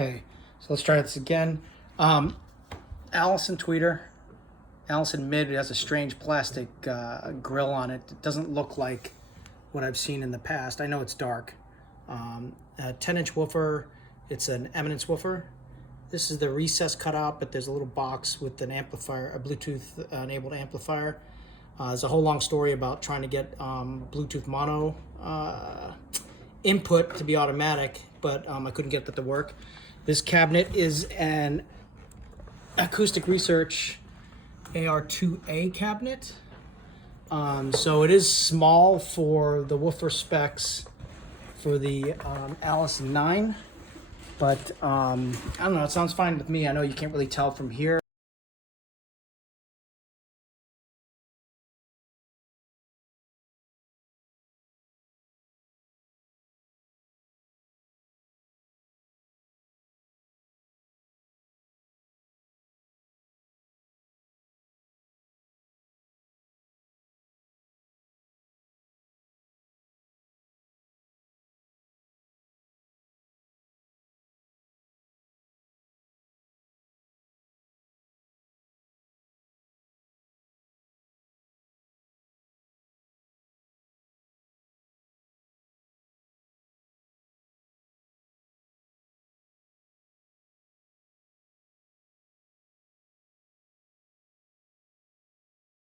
Okay, so let's try this again. Allison tweeter, Allison Mid. It has a strange plastic grill on it. It doesn't look like what I've seen in the past. I know it's dark. A 10-inch woofer. It's an Eminence woofer. This is the recess cut out, but there's a little box with an amplifier, a Bluetooth enabled amplifier. There's a whole long story about trying to get Bluetooth mono input to be automatic, but I couldn't get that to work. This cabinet is an Acoustic Research AR2A cabinet. So it is small for the woofer specs for the Allison 9, but I don't know, it sounds fine with me. I know you can't really tell from here.